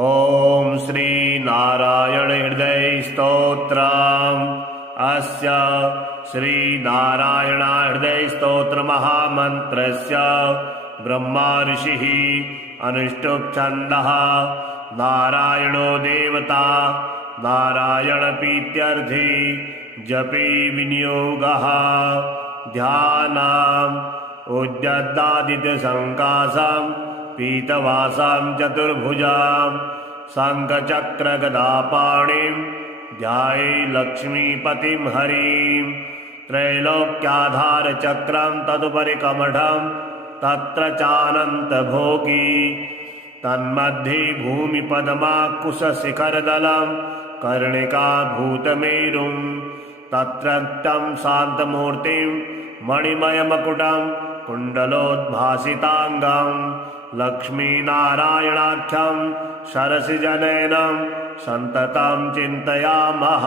ॐ श्री नारायण हृदय स्तोत्रम् अस्य श्री नारायण हृदय स्तोत्र महामन्त्रस्य ब्रह्मा ऋषिः अनुष्टुप् छन्दः नारायणो देवता नारायणप्रीत्यर्थे जपे विनियोगः ध्यानम् उद्यद्दादित्यसङ्कासम् पीतवासां चतुर्भुजां शङ्खचक्रगदापाणिं ध्याये लक्ष्मीपतिं हरिं त्रैलोक्याधारचक्रं तदुपरि कमठं तत्र चानन्तभोगी तन्मध्ये भूमिपद्माकुशशिखरदलं कर्णिकाभूतमेरुं तत्रत्यं शान्तमूर्तिं मणिमयमकुटं कुण्डलोद्भासिताङ्गं लक्ष्मीनारायणाख्यं सरसिजनयनं सन्ततं चिन्तयामः।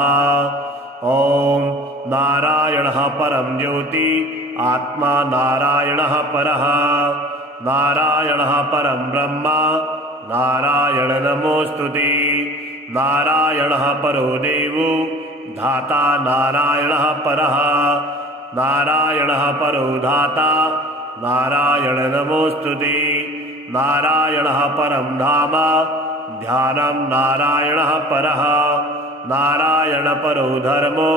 ॐ नारायणः परं ज्योति आत्मा नारायणः परः नारायणः परं ब्रह्म नारायण नमोऽस्तुते नारायणः परो देवो धाता नारायणः परः नारायणः परो धाता नारायण नमोऽस्तुते नारायणः परं धाम ध्यानं नारायणः परः नारायण परो धर्मो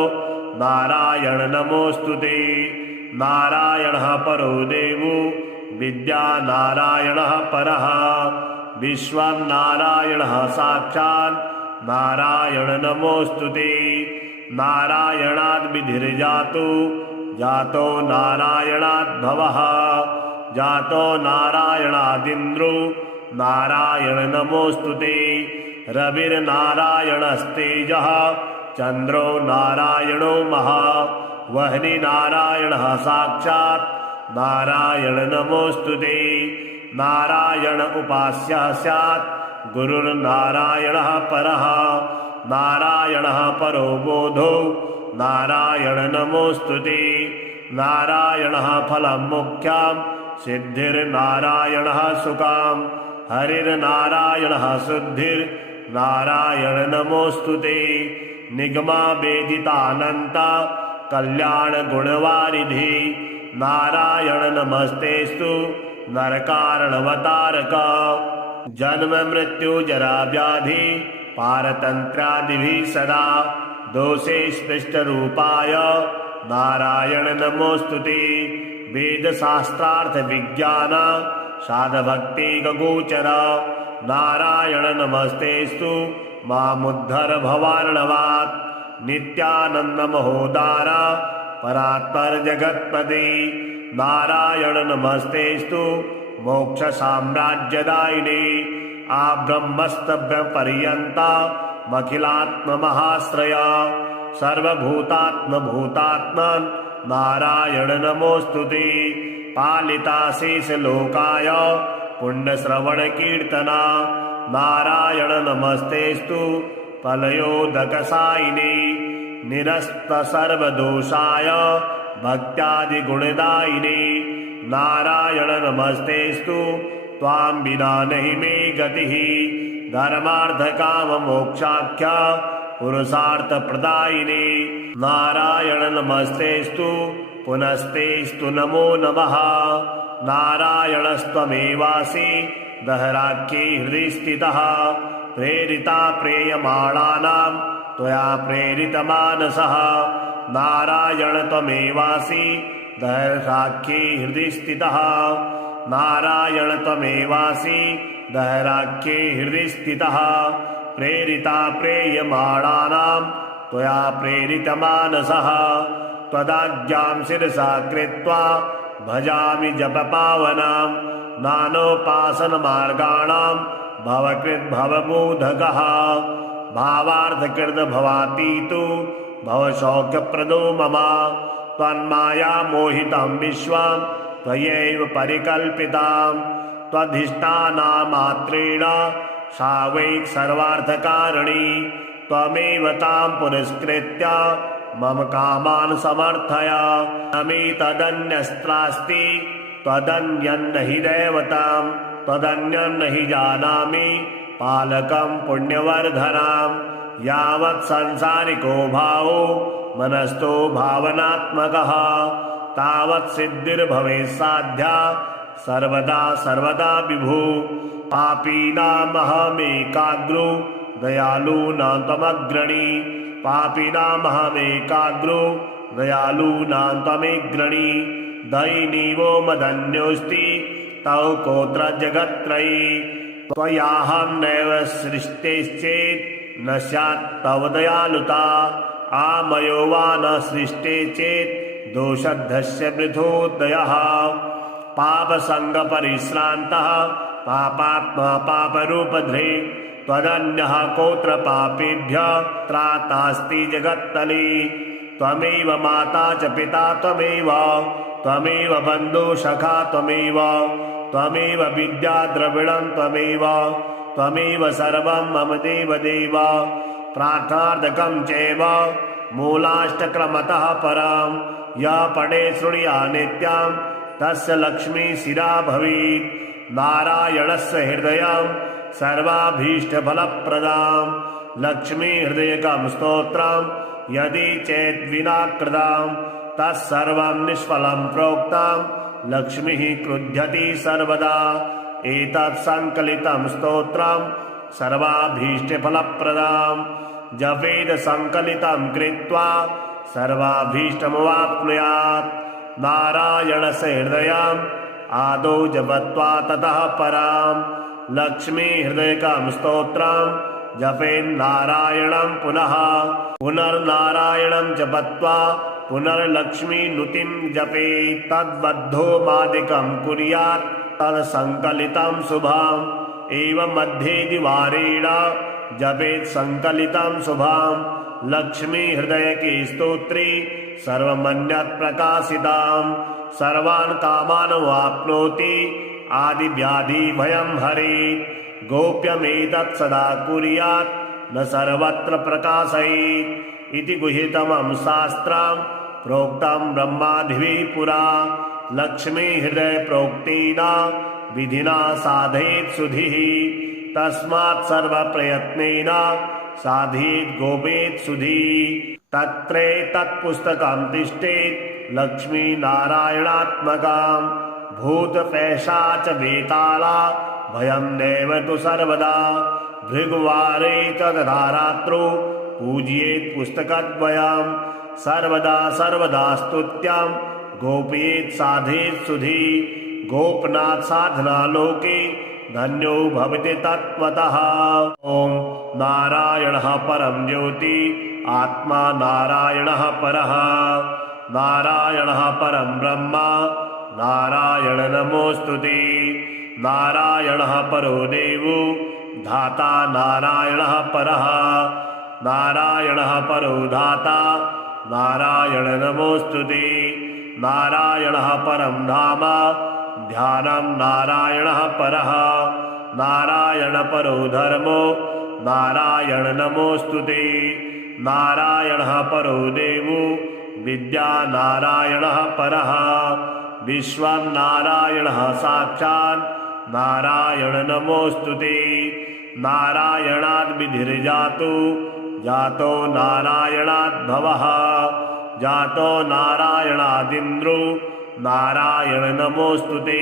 नारायण नमोऽस्तुते नारायणः परो देवो विद्या नारायणः परः विश्वं नारायणः साक्षात् नारायण नमोऽस्तुते नारायणाद् विधिर्जातो जातो नारायणाद् भवः जातो नारायणादिन्द्रो नारायण नमोऽस्तुते रविर्नारायणस्तेजः चन्द्रो नारायणो महा वह्नि नारायणः साक्षात् नारायण नमोऽस्तुते नारायण उपास्यः स्यात् गुरुर्नारायणः परः नारायणः परो बोधो नारायण नमोऽस्तुते नारायणः फलं मुख्यं सिद्धिर्नारायणः सुखं हरिर्नारायणः शुद्धिर्नारायण नमोऽस्तुते निगमा वेदितानन्त कल्याणगुणवारिधि नारायण नमस्तेस्तु नरकारणवतारक जन्म मृत्यु जरा व्याधि पारतन्त्रादिभिः सदा दोषे स्पृष्टरूपाय नारायण नमोऽस्तुते वेदशास्त्रार्थ विज्ञान साधभक्ति गोचर नारायण नमस्तेस्तु मामुद्धर भवार्णवात् नित्यानंद महोदार परात्पर जगत्पते नारायण नमस्तेस्तु मोक्ष साम्राज्यदायिने आब्रह्मस्तभ्य पर्यन्ता मखिलात्म महाश्रय सर्वभूतात्म भूतात्मन् नारायण नमोऽस्तुते पालिता शेष लोकाय पुण्यश्रवण कीर्तना नारायण नमस्तेस्तु फलयोदकसायिने निरस्त सर्वदोषाय भक्त्यादि गुणदायिने नारायण नमस्तेस्तु त्वां विना नहि मे गतिः धर्मार्थ काम मोक्षाख्या पुरुषार्थ प्रदायिने नारायण नमस्तेस्तु पुनस्तेस्तु नमो नमः नारायणस्त्वमेवासि दहराख्ये हृदि स्थितः प्रेरिता प्रेयमाणानां त्वया प्रेरितमानसः नारायण त्वमेवासि दहराख्ये हृदि स्थितः नारायण त्वमेवासि दहराख्ये हृदि स्थितः प्रेरिता प्रेयमाणानां त्वया प्रेरितमानसः त्वदाज्ञां शिरसा कृत्वा भजामि जपपावनां नानोपासनमार्गाणां भवकृद्भवबोधकः भावार्थकृत भवातीतो भवशौक्यप्रदो मम त्वन्माया मोहितं विश्वं त्वयैव परिकल्पितां त्वधिष्ठानामात्रेण सा वै सर्वार्थकारिणी त्वमेव तां पुरस्कृत्य मम कामान् समर्थय नमे तदन्यस्त्रास्ति त्वदन्यन्न हि दैवतां त्वदन्यं न हि जानामि पालकं पुण्यवर्धनां यावत् संसारिको भावो मनस्थो भावनात्मकः तावत् सिद्धिर्भवेत् साध्या सर्वदा सर्वदा विभु पापीनामहमेकाग्रो दयालूनां त्वमग्रणी पापीनामहमेकाग्रो दयालूनां त्वमेग्रणी दयिनीवो मदन्योऽस्ति तौ कोत्र जगत्त्रयी त्वयाहं नैव सृष्टेश्चेत् न स्यात् तव दयालुता आमयो वा न सृष्टे चेत् दोषद्धस्य मृथोदयः पापसङ्गपरिश्रान्तः पापात्मा पापरूपधृ त्वदन्यः कोत्र पापेभ्यः त्रातास्ति जगत्तले त्वमेव माता च पिता त्वमेव बन्धु सखा त्वमेव विद्या द्रविणं त्वमेव सर्वं मम देव प्रार्थनार्थकं चैव मूलाष्टक्रमतः परं यः पठे शृणुया नित्यं तस्य लक्ष्मी शिरा भवेत् नारायणस्य हृदयं सर्वाभीष्टफलप्रदां लक्ष्मी हृदयकं स्तोत्रं यदि चेद्विना कृतं तत्सर्वं निष्फलं प्रोक्तं लक्ष्मीः क्रुध्यति सर्वदा एतत् संकलितं स्तोत्रं सर्वाभीष्टफलप्रदां जपेद संकलितं कृत्वा सर्वाभीष्टमवाप्नुयात् नारायणस्य हृदयम् आदौ जपत्वा ततः परां लक्ष्मी हृदयकं स्तोत्रं जपेन्नारायणं पुनर्नारायणं जपत्वा पुनर्लक्ष्मी नुतिं जपेत् तद्बद्धो मादिकं कुर्यात् तत्सङ्कलितं शुभम् एवं मध्ये द्विवारेण जपेत् संकलितं शुभम् लक्ष्मी हृदयके स्तोत्रे सर्वमन्यत् प्रकाशिताम् सर्वान् कामान् वाप्नोति आदिव्याधि भयं हरेत् गोप्यमेतत् सदा कुर्यात् न सर्वत्र प्रकाशयेत् इति गुह्यतमं शास्त्रं प्रोक्तं ब्रह्मादिभिः पुरा लक्ष्मी हृदय प्रोक्तेन विधिना साधयेत् सुधिः तस्मात् सर्वप्रयत्नेन साधयेत् गोपेत् सुधिः तत्रेतत्पुस्तकं तिष्ठेत् लक्ष्मी नारायणात्मकां भूतपैशाच वेताला भयं नैव तु सर्वदा भृगुवारे तदधारात्रो पूजयेत् पुस्तकद्वयं सर्वदा स्तुत्यं गोपयेत् साधयेत् सुधि गोपनाथ साधना लोके धन्यो भवति तत्त्वतः ॐ नारायणः परं ज्योति आत्मा नारायणः परः नारायणः परं ब्रह्म नारायण नमोऽस्तुते नारायणः परो देवो धाता नारायणः परः नारायणः परो धाता नारायण नमोऽस्तुते नारायणः परं धाम ध्यानं नारायणः परः नारायण परो धर्मो नारायण नमोऽस्तुते नारायणः परो देवो विद्या नारायणः परः विश्वं नारायणः साक्षात् नारायण नमोऽस्तुते नारायणाद् विधिर्जातो जातो नारायणाद् भवः जातो नारायणादिन्द्रो नारायण नमोऽस्तुते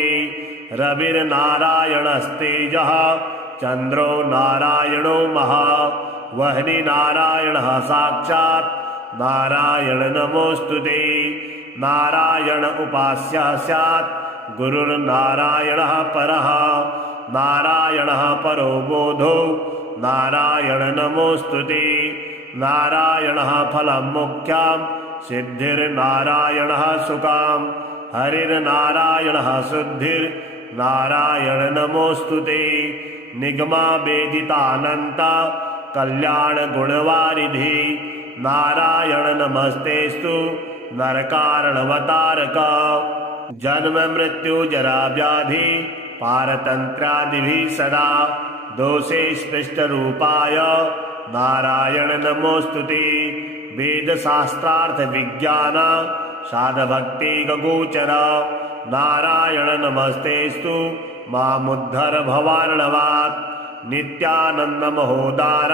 रविर्नारायणस्तेजः चन्द्रो नारायणो महा वह्नि नारायणः साक्षात् नारायण नमोऽस्तुते नारायण उपास्यः स्यात् गुरुर्नारायणः परः नारायणः परो बोधो नारायण नमोऽस्तुते नारायणः फलं मुख्यं सिद्धिर्नारायणः सुकां हरिर्नारायणः शुद्धिर्नारायण नमोऽस्तुते निगमा वेदितानन्ता कल्याणगुणवारिधि नारायण नमस्तेस्तु नरकारणवतारक जन्म मृत्यु जरा व्याधि पारतन्त्रादिभिः सदा दोषे स्पृष्टरूपाय नारायण नमोऽस्तुते वेदशास्त्रार्थ विज्ञान साधभक्ति गोचर नारायण नमस्तेस्तु मामुद्धर भवार्णवात् नित्यानन्दमहोदार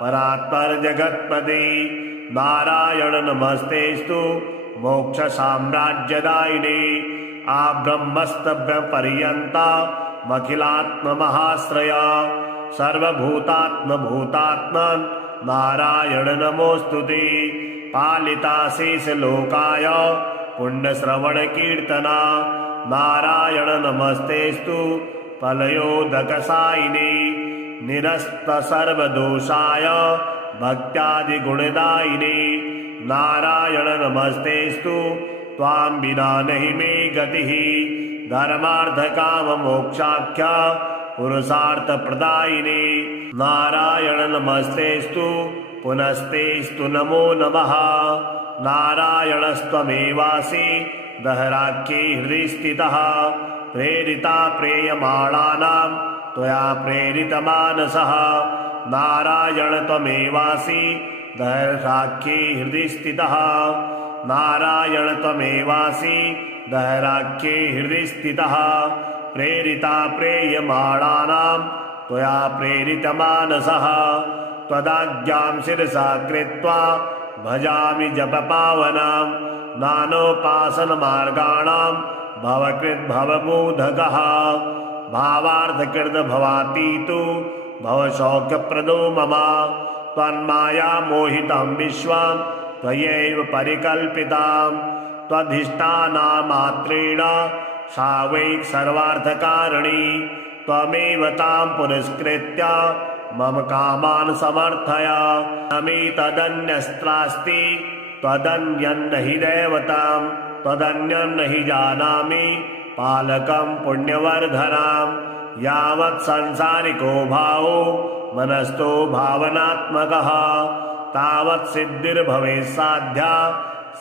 परात्पर-जगत्पते नारायण नमस्तेस्तु मोक्षसाम्राज्यदायिने आब्रह्मस्तव्यपर्यन्तामखिलात्ममहाश्रय सर्वभूतात्मभूतात्मन् नारायण नमोऽस्तु ते पालिताशेषलोकाय पुण्यश्रवणकीर्तना नारायण नमस्तेस्तु फलयोदकसायिने निरस्तसर्वदोषाय भक्त्यादिगुणदायिने नारायण नमस्तेस्तु त्वां विना नहि मे गतिः धर्मार्थकाममोक्षाख्य पुरुषार्थप्रदायिने नारायण नमस्तेस्तु पुनस्तेस्तु नमो नमः नारायणस्त्वमेवासि दहराख्ये हृदि स्थितः प्रेरिता प्रेयमाणानां त्वया प्रेरितमानसः नारायण त्वमेवासि दहराख्ये हृदि स्थितः नारायण त्वमेवासि दहराख्ये हृदि स्थितः प्रेरिता प्रेयमाणानां त्वया प्रेरितमानसः त्वदाज्ञां शिरसा कृत्वा भजामि जपपावनां नानोपासनमार्गाणां भवकृद्भवबोधकः भावार्थकृद्भवातीतो भवशौक्यप्रदो मम त्वन्माया मोहितं विश्वं त्वयैव परिकल्पितां त्वधिष्ठानामात्रेण सा वै सर्वार्थकारिणी त्वमेव तां पुरस्कृत्य मम कामान् समर्थय नमे तदन्यस्त्रास्ति त्वदन्यन्न हि दैवतां त्वदन्यं न हि जानामि पालकं पुण्यवर्धनां यावत् संसारिको भावो मनस्थो भावनात्मकः तावत् सिद्धिर्भवेत् साध्या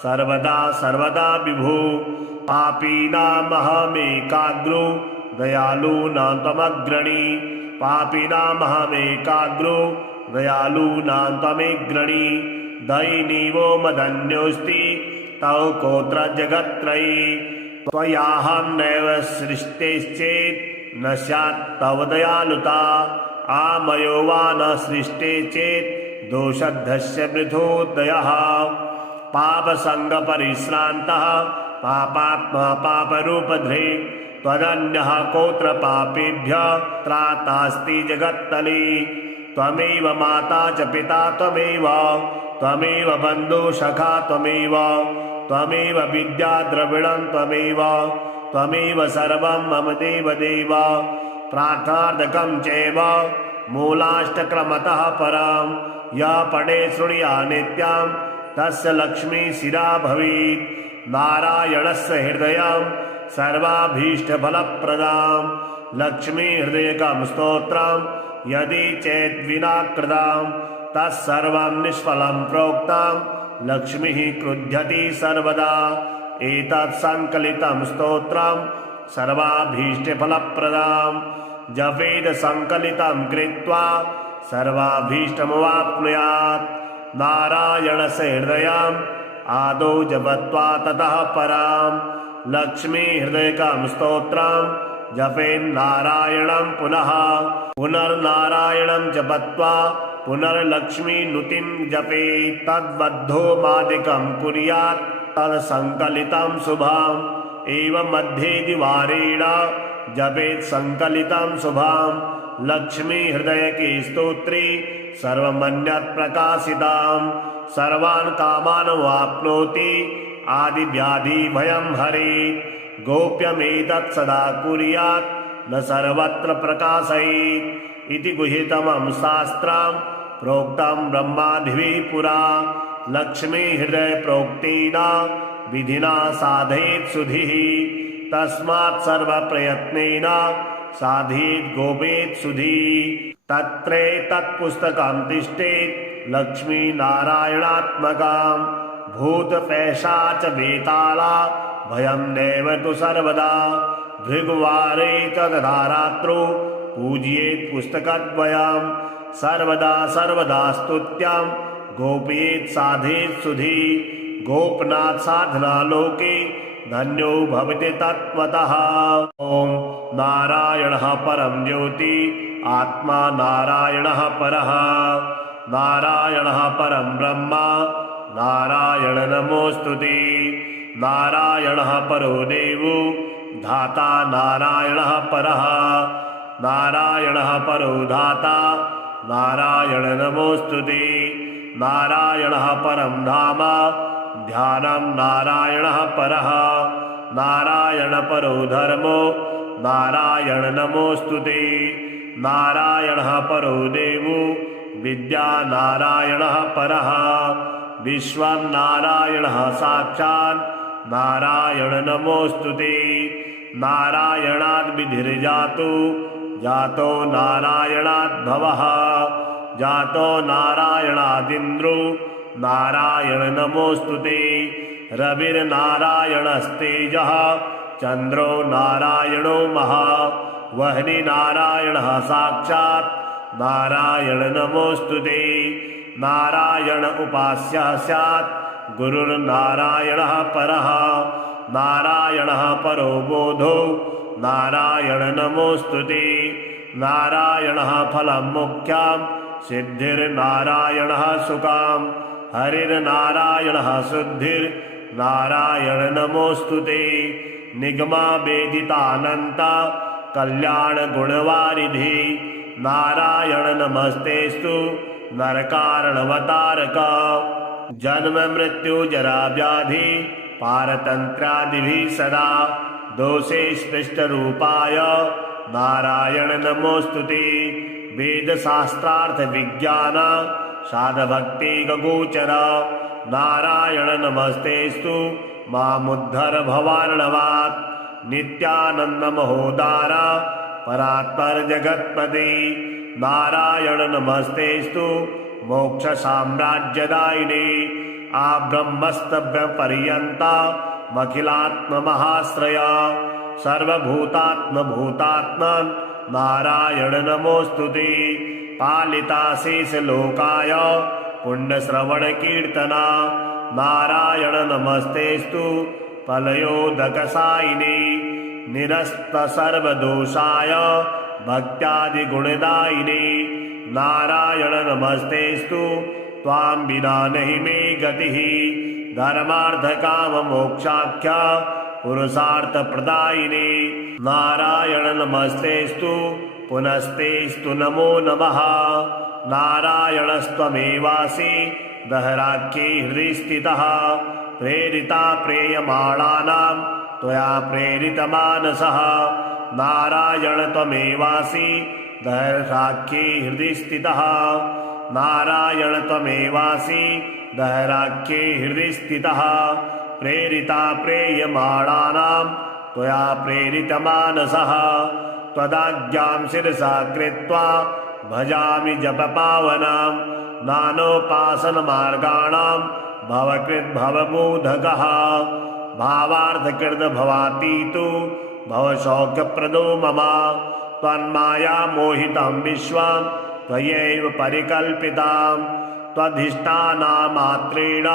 सर्वदा सर्वदा विभु पापीनामहमेकाग्रो दयालूनां त्वमग्रणी पापीनामहमेकाग्रो दयालूनां त्वमेग्रणी दयिनीवो मदन्योऽस्ति तव कोत्र जगत्त्रयी त्वयाहं नैव सृष्टेश्चेत् न स्यात् तव दयालुता आमयो वा न सृष्टे चेत् दोषद्धस्य वृथोदयः पापसङ्गपरिश्रान्तः पापात्मा पापरूपधृ त्वदन्यः कोत्र पापेभ्यः त्रातास्ति जगत्तले त्वमेव माता च पिता त्वमेव बन्धु सखा त्वमेव विद्या द्रविणं त्वमेव सर्वं मम देवदेव प्रार्थनार्थकं चैव मूलाष्टक्रमतः परं यः पठे शृणुया नित्यं तस्य लक्ष्मी शिरा भवेत् नारायणस्य हृदयं सर्वाभीष्टफलप्रदां लक्ष्मी हृदयकं स्तोत्रं यदि चेद्विना कृतं तत्सर्वं निष्फलं प्रोक्तं लक्ष्मीः क्रुध्यति सर्वदा एतत् संकलितं स्तोत्रं सर्वाभीष्टफलप्रदां जपेद संकलितं कृत्वा सर्वाभीष्टमवाप्नुयात् नारायणस्य हृदयम् आदौ जपत्वा ततः परां लक्ष्मी हृदयकं स्तोत्रं जपेन्नारायणं पुनः पुनर्नारायणं जपत्वा पुनर्लक्ष्मी नुतिं जपेत् तद्बद्धो मादिकं कुर्यात् तत्सङ्कलितं शुभम् एवं मध्ये द्विवारेण जपेत् संकलितं शुभम् लक्ष्मी हृदयके स्तोत्रे सर्वमन्यत् प्रकाशितां सर्वान् कामान् वाप्नोति आदिव्याधि भयं हरेत् गोप्यमेतत् सदा कुर्यात् न सर्वत्र प्रकाशयेत् इति गुह्यतमं शास्त्रं प्रोक्तं ब्रह्मादिभिः पुरा लक्ष्मी हृदय प्रोक्तेन विधिना साधयेत् सुधिः तस्मात् सर्वप्रयत्नेन साधयेत् गोपेत् सुधिः तत्रेतत्पुस्तकं तिष्ठेत् लक्ष्मी नारायणात्मकं भूतपैशाच वेताला भयं नैव तु सर्वदा भृगुवारे तदधारात्रो पूजयेत् पुस्तकद्वयं सर्वदा सर्वदा स्तुत्यं गोपयेत् साधयेत् सुधि गोपनाथ साधना लोके धन्यो भवति तत्त्वतः। ॐ नारायणः परं ज्योति आत्मा नारायणः परः। नारायणः परं ब्रह्म नारायण नमोऽस्तुते। नारायणः परो देवो धाता नारायणः परः। नारायणः परो धाता नारायण नमोऽस्तुते। नारायणः परं धाम ध्यानं नारायणः परः। नारायण परो धर्मो नारायण नमोऽस्तुते। नारायणः परो देवो विद्या नारायणः परः। विश्वं नारायणः साक्षात् नारायण नमोऽस्तुते। नारायणाद् विधिर्जातो जातो नारायणाद् भवः। जातो नारायणादिन्द्रो नारायण नमोऽस्तुते। रविर्नारायणस्तेजः चन्द्रो नारायणो महा। वह्नि नारायणः साक्षात् नारायण नमोऽस्तुते। नारायण उपास्यः स्यात् गुरुर्नारायणः परः। नारायणः परो बोधो नारायण नमोऽस्तुते। नारायणः फलं मुख्यां सिद्धिर्नारायणः सुखां। हरिर्नारायणः शुद्धिर्नारायण नमोऽस्तुते। निगमा वेदितानन्ता कल्याणगुणवारिधि नारायण नमस्तेस्तु नरकारणवतारक। जन्म मृत्यु जरा व्याधि पारतन्त्रादिभिः सदा दोषे स्पृष्टरूपाय नारायण नमोऽस्तुते। वेदशास्त्रार्थ विज्ञान साधभक्ति गोचर नारायण नमस्तेस्तु मामुद्धर भवार्णवात्। नित्यानंद महोदार परात्पर जगत्पते नारायण नमस्तेस्तु मोक्ष साम्राज्यदायिने। आब्रह्मस्तभ्य पर्यन्ता मखिलात्म महाश्रया सर्वभूतात्म भूतात्मन् नारायण नमोऽस्तुते। पालिता शेष लोकाय पुण्यश्रवण कीर्तना नारायण नमस्तेस्तु फलयोदकसायिने। निरस्त सर्वदोषाय भक्त्यादिगुणदायिने नारायण नमस्तेस्तु त्वां विना नहि मे गतिः। धर्मार्थ काम मोक्षाख्य पुरुषार्थ प्रदायिने नारायण नमस्तेस्तु पुनस्तेस्तु नमो नमः। नारायणस्त्वमेवासि दहराख्ये हृदि स्थितः। प्रेरिता प्रेयमाणानां त्वया प्रेरितमानसः। नारायण त्वमेवासि दहराख्ये हृदि स्थितः। नारायण त्वमेवासि दहराख्ये हृदि स्थितः। प्रेरिता प्रेयमाणानां त्वया प्रेरितमानसः। त्वदाज्ञां शिरसा कृत्वा भजामि जपपावनां। नानोपासनमार्गाणां भवकृद्भवबोधकः। भावार्थकृत भवातीतो भवशौक्यप्रदो मम। त्वन्माया मोहितं विश्वं त्वयैव परिकल्पितां। त्वधिष्ठानामात्रेण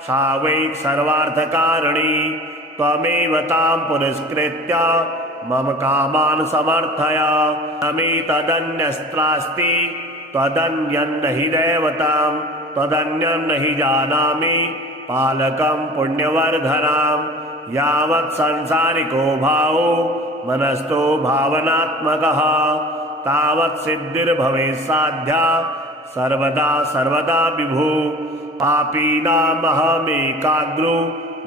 सा वै सर्वार्थकारिणी। त्वमेव तां पुरस्कृत्य मम कामान् समर्थय। न मे तदन्यस्त्रास्ति त्वदन्यं न हि दैवतं। त्वदन्यं न हि जानामि पालकं पुण्यवर्धनं। यावत् संसारिको भावो मनस्थो भावनात्मकः तावत् सिद्धिर्भवेत् साध्या सर्वदा सर्वदा विभु। पापीनामहमेकाग्रो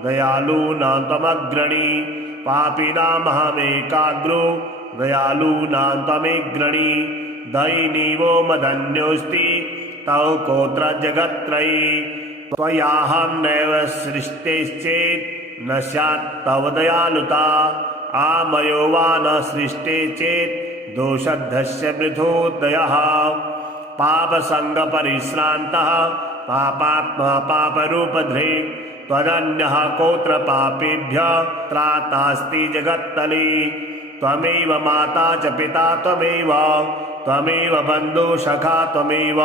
दयालूनां त्वमग्रणी। पापीनामहमेकाग्रो दयालूनां त्वमेग्रणी। दयिनीवो मदन्योऽस्ति तव कोत्र जगत्त्रयी। त्वयाहं नैव सृष्टेश्चेत् न स्यात् तव दयालुता। आमयो वा न सृष्टे चेत् दोषद्धस्य मृथोदयः। पापसङ्गपरिश्रान्तः पापात्मा पापरूपधृ। त्वदन्यः कोत्र पापेभ्यः त्रातास्ति जगत्तले। त्वमेव माता च पिता त्वमेव। त्वमेव बन्धुसखा त्वमेव।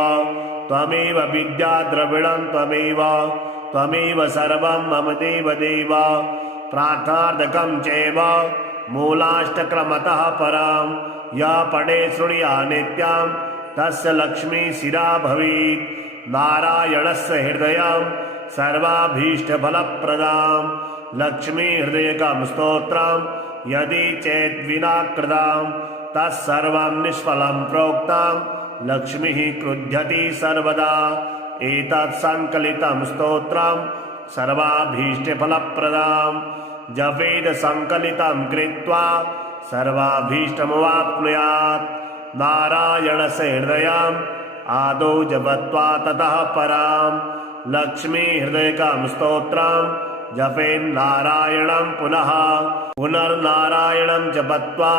त्वमेव विद्या द्रविणं त्वमेव। त्वमेव सर्वं मम देवदेव। प्रार्थनार्थकं चैव मूलाष्टक्रमतः परं या पठे शृणुया नित्यां तस्य लक्ष्मी शिरा भवेत्। नारायणस्य हृदयं सर्वाभीष्टफलप्रदां लक्ष्मी हृदयकं स्तोत्रं यदि चेद्विना कृतं तत्सर्वं निष्फलं प्रोक्तं लक्ष्मीः क्रुध्यति सर्वदा। एतत् संकलितं स्तोत्रं सर्वाभीष्टफलप्रदां जपेद संकलितं कृत्वा सर्वाभीष्टमवाप्नुयात्। नारायणस्य हृदयम् आदौ जपत्वा ततः परां लक्ष्मी हृदयकं स्तोत्रं जपेन्नारायणं पुनः पुनर्नारायणं जपत्वा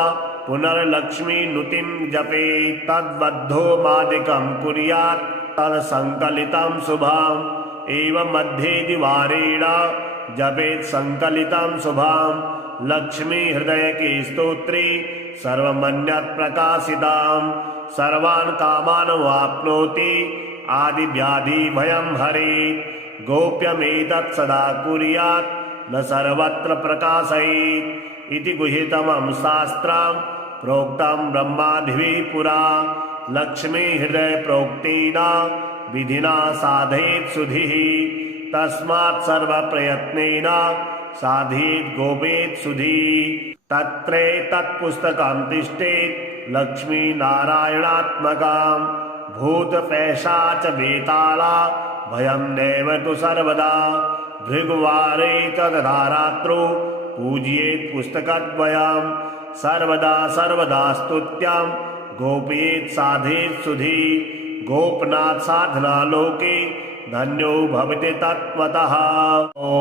पुनर्लक्ष्मी नुतिं जपेत्। तद्बद्धो मादिकं कुर्यात् तत्संकलितं शुभम्। एवं मध्ये द्विवारेण जपेत् संकलितं शुभम्। लक्ष्मी हृदय की स्तोत्री सर्वमन्यत् प्रकाशितां सर्वान् कामान् वाप्नोति आदि व्याधि भयं हरेत्। गोप्यमेतत् सदा कुर्यात् न सर्वत्र प्रकाशयेत् इति गुह्यतमं शास्त्रं प्रोक्तं ब्रह्मादिभिः पुरा। लक्ष्मी हृदय प्रोक्तेन विधिना साधयेत् सुधिः तस्मात् सर्वप्रयत्नेन साधयेत् गोपेत् सुधिः। तत्पुस्तकं तिष्ठेत् लक्ष्मी नारायणात्मकं भूतपैशाच वेताला भयं नैव तु सर्वदा। भृगुवारे च तथा रात्रौ पूजयेत् पुस्तकद्वयं सर्वदा सर्वदा स्तुत्यं गोपयेत् साधयेत् सुधिः। गोपनाथ साधना लोके धन्यो भवति तत्त्वतः। ॐ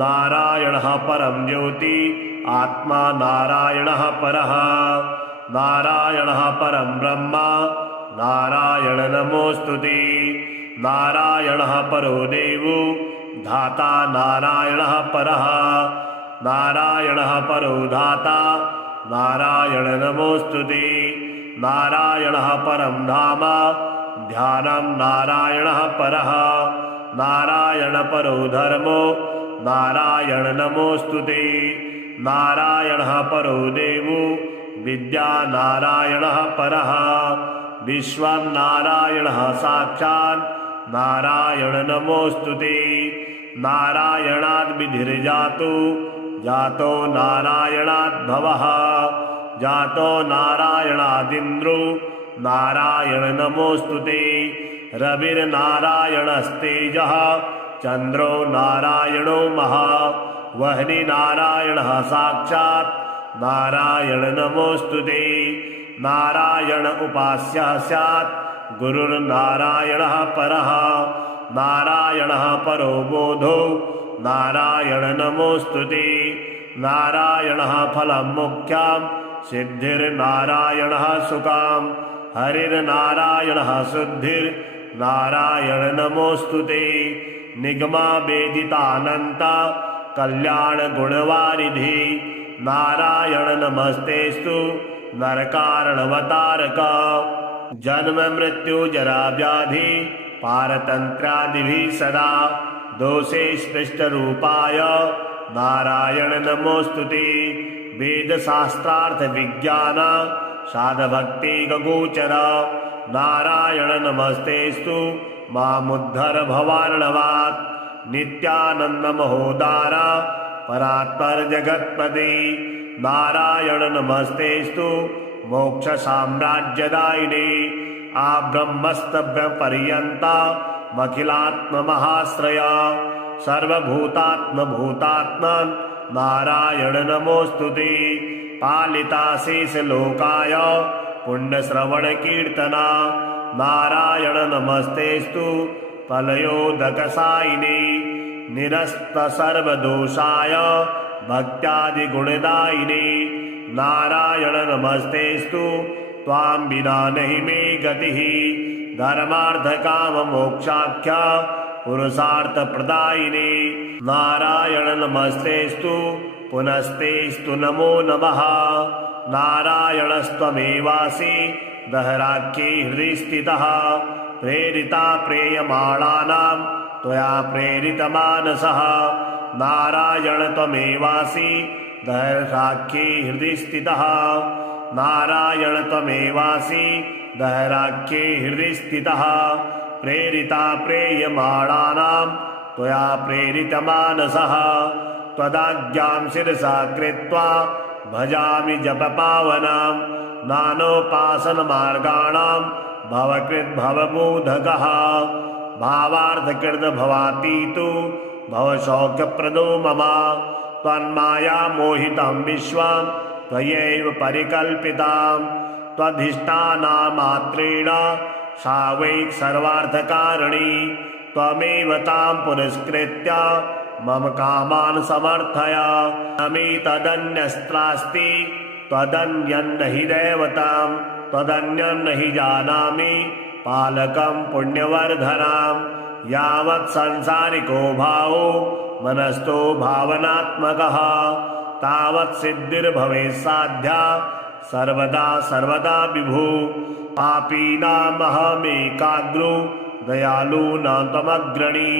नारायणः परं ज्योति आत्मा नारायणः परः नारायणः परं ब्रह्मा नारायण नमोऽस्तुते। नारायणः परो देवो धाता नारायणः परः नारायणः परो धाता नारायण नमोऽस्तुते। नारायणः परं धाम ध्यानं नारायणः परः नारायण परो धर्मो नारायण नमोऽस्तुते। नारायणः परो देवो विद्या नारायणः परः विश्वं नारायणः साक्षात् नारायण नमोऽस्तुते। नारायणाद् विधिर्जातो जातो नारायणाद् भवः जातो नारायणादिन्द्रो नारायण नमोऽस्तुते। रविर्नारायणस्तेजः चन्द्रो नारायणो महा वह्नि नारायणः साक्षात् नारायण नमोऽस्तुते। नारायण उपास्यः स्यात् गुरुर्नारायणः परः नारायणः परो बोधो नारायण नमोऽस्तुते। नारायणः फलं मुख्यं सिद्धिर्नारायणः सुकां हरिर्नारायणः शुद्धिर्नारायण नमोऽस्तुते। निगमा वेदितानन्ता कल्याणगुणवारिधि नारायण नमस्तेस्तु नरकारणवतारक। जन्म मृत्यु जरा व्याधि पारतन्त्रादिभिः सदा दोषे स्पृष्टरूपाय नारायण नमोऽस्तुते। वेदशास्त्रार्थ विज्ञान साधभक्ति गोचर नारायण नमस्तेस्तु मामुद्धर भवार्णवात्। नित्यानंद महोदार परात्पर जगत्पते नारायण नमस्तेस्तु मोक्ष साम्राज्यदायिने। आब्रह्मस्तभ्य पर्यन्ता मखिलात्म महाश्रय सर्वभूतात्म भूतात्मन् नारायण नमोऽस्तुते। पालिता शेष लोकाय पुण्यश्रवण कीर्तना नारायण नमस्तेस्तु फलयोदकसायिने। निरस्त सर्वदोषाय भक्त्यादिगुणदायिने नारायण नमस्तेस्तु त्वां विना नहि मे गतिः। धर्मार्थकाममोक्षाख्य पुरुषार्थप्रदायिने नारायण नमस्तेस्तु पुनस्तेस्तु नमो नमः। नारायणस्त्वमेवासि दहराख्ये हृदि स्थितः प्रेरिता प्रेयमाणानां त्वया प्रेरितमानसः। नारायण त्वमेवासि दहराख्ये हृदि स्थितः नारायण त्वमेवासि दहराख्ये हृदि स्थितः प्रेरिता प्रेयमाणानां त्वया प्रेरितमानसः त्वदाज्ञां शिरसा कृत्वा भजामि जपपावनां नानोपासनमार्गाणां भवकृद्भवबोधकः भावार्थकृत भवातीतु भवशौक्यप्रदो मम त्वन्माया मोहितं विश्वं त्वयैव परिकल्पितां त्वधिष्ठानामात्रेण सा वै सर्वार्थकारिणी त्वमेव तां पुरस्कृत्य मम कामान् समर्थय अमी तदन्यस्त्रास्ति त्वदन्यं न हि दैवतां त्वदन्यं न हि जानामि पालकं पुण्यवर्धनां यावत् संसारिको भावो मनस्तो भावनात्मकः तावत् सिद्धिर्भवेत् साध्या सर्वदा सर्वदा विभु पापीनामहमेकाग्रो दयालूनां त्वमग्रणी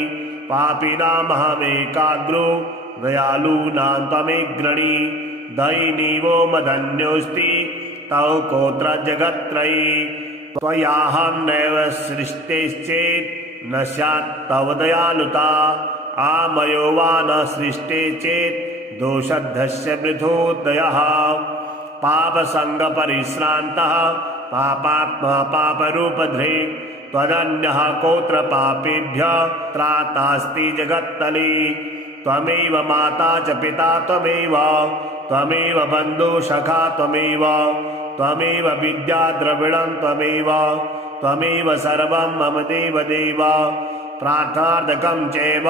पापीनामहमेकाग्रो दयालूनां त्वमेग्रणी दयिनीवो मदन्योऽस्ति तौ कोत्र जगत्त्रयी त्वयाहं नैव सृष्टेश्चेत् न स्यात् तव दयालुता आमयो वा न सृष्टे चेत् दोषद्धस्य वृथोदयः पापसङ्गपरिश्रान्तः पापात्मा पापरूपधृ त्वदन्यः कोत्र पापेभ्यः त्रातास्ति जगत्तले त्वमेव माता च पिता त्वमेव बन्धुसखा त्वमेव विद्या द्रविणं त्वमेव सर्वं मम देवदेव प्रार्थार्थकं चैव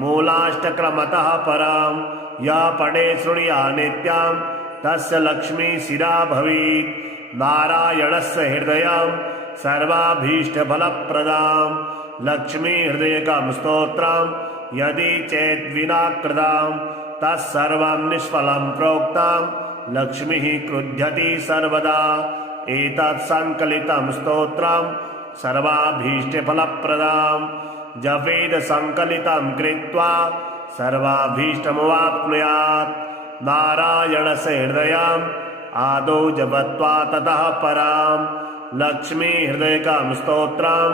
मूलाष्टक्रमतः परं यः पठे शृणुया नित्यं तस्य लक्ष्मी शिरा भवेत् नारायणस्य हृदयं सर्वाभीष्टफलप्रदां लक्ष्मी हृदयकं स्तोत्रं यदि चेद्विना कृतं तत्सर्वं निष्फलं प्रोक्तं लक्ष्मीः क्रुध्यति सर्वदा एतत् संकलितं स्तोत्रं सर्वाभीष्टफलप्रदां जपेद संकलितं कृत्वा सर्वाभीष्टमवाप्नुयात् नारायणस्य हृदयं आदौ जपत्वा ततः परां लक्ष्मी हृदयकं स्तोत्रं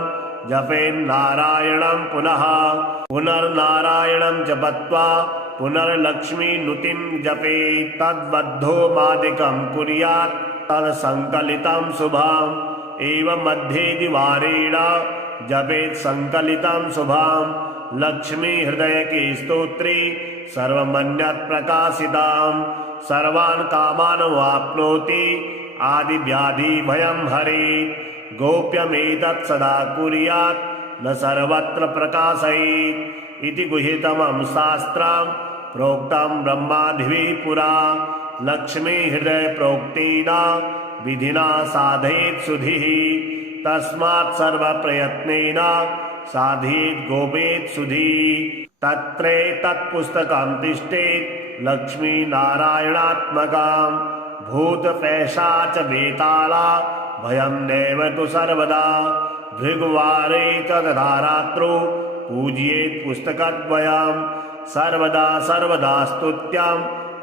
जपेन्नारायणं पुनः पुनर्नारायणं जपत्वा पुनर्लक्ष्मी नुतिं जपेत् तद्बद्धो मादिकं कुर्यात् तत्संकलितं शुभम् एवं मध्ये द्विवारेण जपेत् संकलितं शुभम् लक्ष्मी हृदयके स्तोत्रे सर्वमन्यत् प्रकाशितां सर्वान् कामान् वाप्नोति आदिव्याधि भयं हरेत् गोप्यमेतत् सदा कुर्यात् न सर्वत्र प्रकाशयेत् इति गुह्यतमं शास्त्रं प्रोक्तं ब्रह्मादिभिः पुरा लक्ष्मी हृदय प्रोक्तेन विधिना साधयेत् सुधिः तस्मात् सर्वप्रयत्नेन साधयेत् गोपेत् सुधिः तत्रेतत्पुस्तकं तिष्ठेत् लक्ष्मीनारायणात्मकं भूतपैशाच वेताला भयं नैव तु सर्वदा भृगुवारे च तथा रात्रौ पूजयेत् पुस्तकद्वयं सर्वदा सर्वदा स्तुत्यं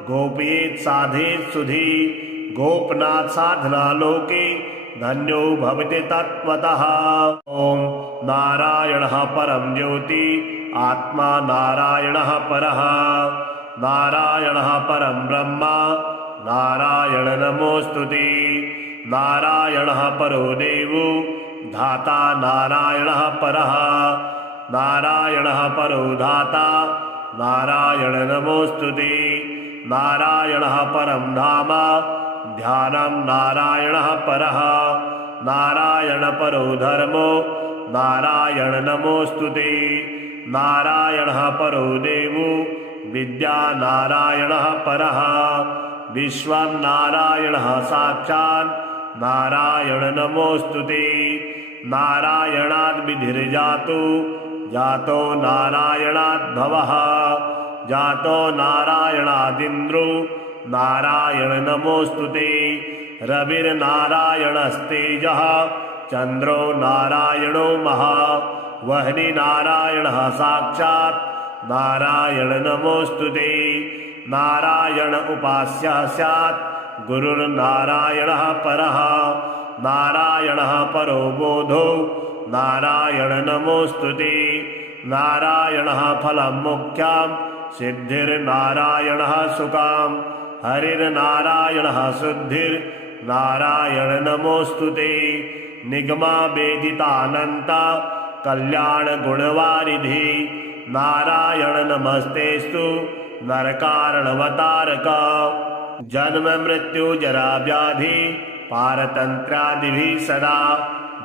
गोपयेत् साधयेत् सुधि गोपनाथ साधना लोके धन्यो भवति तत्त्वतः ॐ नारायणः परं ज्योति आत्मा नारायणः परः नारायणः परं ब्रह्म नारायण नमोस्तुते नारायणः परो देवो धाता नारायणः परः नारायणः परो धाता नारायण नमोस्तुते नारायणः परं धाम ध्यानं नारायणः परः नारायण परो धर्मो नारायण नमोस्तुते नारायणः परो देवो विद्या नारायणः परः विश्वं नारायणः साक्षात् नारायण नमोस्तुते नारायणाद् विधिर्जातो जातो नारायणाद् भवः जातो नारायणादिन्द्रो नारायण नमोस्तुते रविर्नारायणस्तेजः चन्द्रो नारायणो महा वह्नि नारायणः साक्षात् नारायण नमोस्तुते नारायण उपास्यः स्यात् गुरुर्नारायणः परः नारायणः परो बोधो नारायण नमोस्तुते नारायणः फलं मुख्यां सिद्धिर्नारायणः सुकां हरिर्नारायणः शुद्धिर्नारायण नमोस्तुते निगमा वेदितानन्ता कल्याणगुणवारिधि नारायण नमस्तेस्तु नरकारणवतारक जन्म मृत्यु जरा व्याधि पारतन्त्रादिभिः सदा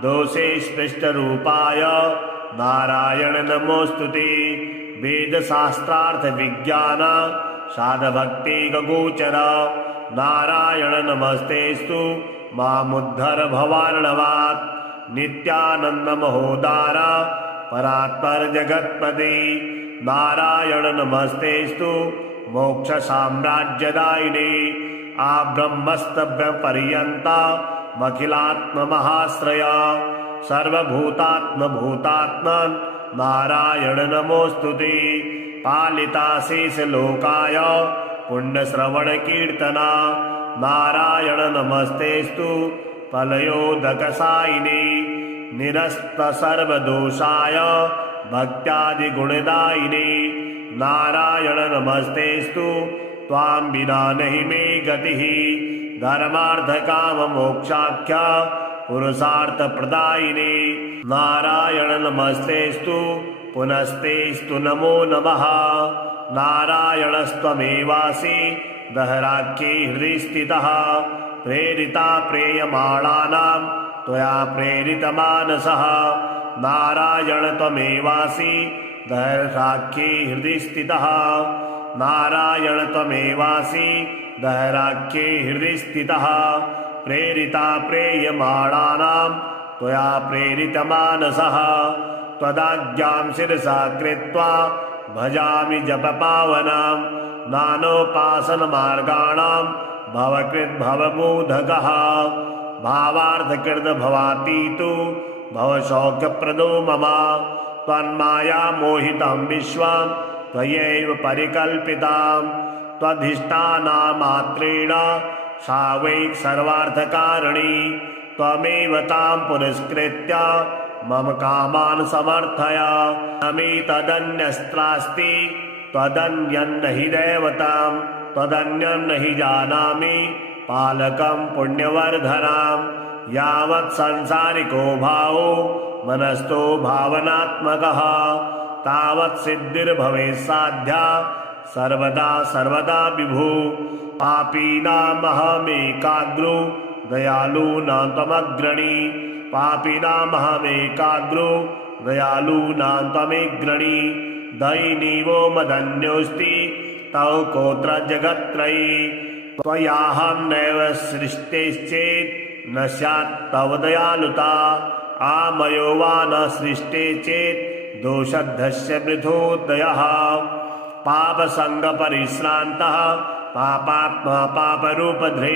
दोषे स्पृष्टरूपाय नारायण नमोस्तुते वेदशास्त्रार्थ विज्ञान साधभक्तिगोचर नारायण नमस्तेस्तु मामुद्धर भवार्णवात् नित्यानन्दमहोदार परात्पर जगत्पते नारायण नमस्तेस्तु मोक्षसाम्राज्यदायिने आब्रह्मस्तभ्यपर्यन्ता मखिलात्ममहाश्रय सर्वभूतात्मभूतात्मन् नारायण नमोस्तुते पालिताशेषलोकाय पुण्यश्रवणकीर्तना नारायण नमस्तेस्तु फलयोदकसायिने निरस्तसर्वदोषाय भक्त्यादिगुणदायिने नारायण नमस्तेस्तु त्वां विना नहि मे गतिः धर्मार्थकाममोक्षाख्या पुरुषार्थप्रदायिने नारायण नमस्तेस्तु पुनस्तेस्तु नमो नमः नारायणस्त्वमेवासि दहराख्ये हृदि स्थितः प्रेरिता प्रेयमाणानां त्वया प्रेरितमानसः नारायण त्वमेवासि दहराख्ये हृदि स्थितः नारायण त्वमेवासि दहराख्ये हृदि स्थितः प्रेरिता प्रेयमाणानां त्वया प्रेरितमानसः त्वदाज्ञां शिरसा कृत्वा भजामि जपपावनां नानोपासनमार्गाणां भवकृद्भवबोधकः भावार्थकृतभवातीतु भवशौक्यप्रदो मम त्वन्माया मोहितं विश्वं त्वयैव परिकल्पितां त्वधिष्ठानामात्रेण सा वै सर्वार्थकारिणी त्वमेव तां पुरस्कृत्य मम कामान् समर्थय नमे तदन्यस्त्रास्ति त्वदन्यन्न हि दैवतां त्वदन्यं न हि जानामि पालकं पुण्यवर्धनां यावत् संसारिको भावो मनस्थो भावनात्मकः तावत् सिद्धिर्भवेत् साध्या सर्वदा सर्वदा विभु पापीनामहमेकाग्रो दयालूनां त्वमग्रणी पापीनामहमेकाग्रो दयालूनां त्वमेग्रणी दयिनीवो मदन्योऽस्ति तव कोत्र जगत्त्रयी त्वयाहं नैव सृष्टेश्चेत् न स्यात् तव दयालुता आमयो वा न सृष्टे चेत् दोषद्धस्य वृथोदयः पापसङ्गपरिश्रान्तः पापात्मा पापरूपधृ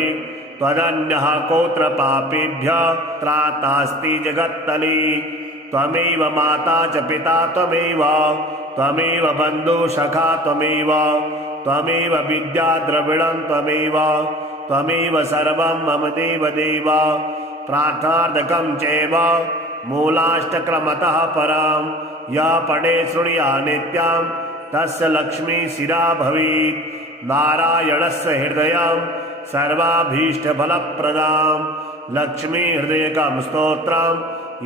त्वदन्यः कोत्र पापेभ्यः त्रातास्ति जगत्तले त्वमेव माता च पिता त्वमेव बन्धु सखा त्वमेव विद्या द्रविणं त्वमेव सर्वं मम देवदेव प्रार्थनार्थकं चैव मूलाष्टक्रमतः परं यः पठे शृणुया नित्यं तस्य लक्ष्मी शिरा भवेत् नारायणस्य हृदयं सर्वाभीष्टफलप्रदां लक्ष्मी हृदयकं स्तोत्रं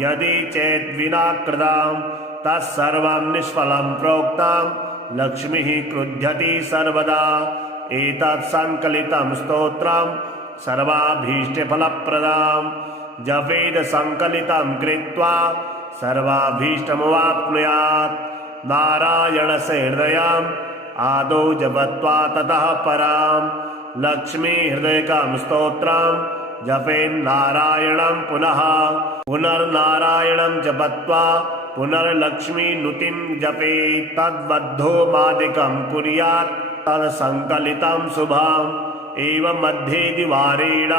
यदि चेद्विना कृतं तत्सर्वं निष्फलं प्रोक्तं लक्ष्मीः क्रुध्यति सर्वदा एतत् संकलितं स्तोत्रं सर्वाभीष्टफलप्रदां जपेद संकलितं कृत्वा सर्वाभीष्टमवाप्नुयात् नारायणस्य हृदयम् आदौ जपत्वा ततः परां लक्ष्मी हृदयकं स्तोत्रं जपेन्नारायणं पुनः पुनर्नारायणं जपत्वा पुनर्लक्ष्मी नुतिं जपेत् तद्बद्धो मादिकं कुर्यात् तत्सङ्कलितं शुभम् एवं मध्ये द्विवारेण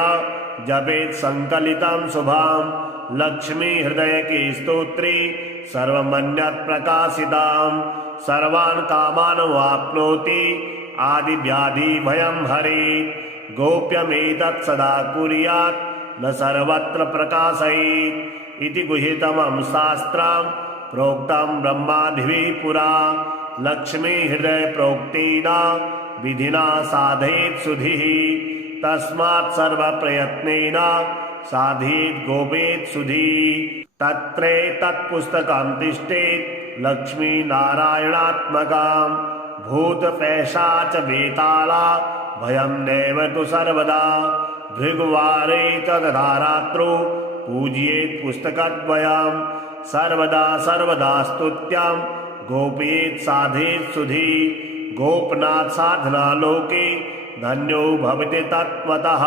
जपेत् संकलितं शुभम् लक्ष्मी हृदयके स्तोत्रे सर्वमन्यत् प्रकाशितां सर्वान् कामान् वाप्नोति आदिव्याधि भयं हरे गोप्यमेतत् सदा कुर्यात् न सर्वत्र प्रकाशयेत् इति गुह्यतमं शास्त्रं प्रोक्तं ब्रह्मादिभिः पुरा लक्ष्मी हृदय प्रोक्तेन विधिना साधयेत् सुधीः तस्मात् सर्वप्रयत्नेन साधयेत् गोपेत् सुधीः तत्रैतत्पुस्तकं तिष्ठेत् लक्ष्मीनारायणात्मकं भूतपैशाच वेताला भयं नैव तु सर्वदा भृगुवारे तथा रात्रौ पूजयेत् पुस्तकद्वयं सर्वदा सर्वदा स्तुत्यं गोपयेत् साधयेत् सुधीः गोपनाथ साधना लोके धन्यो भवति तत्त्वतः।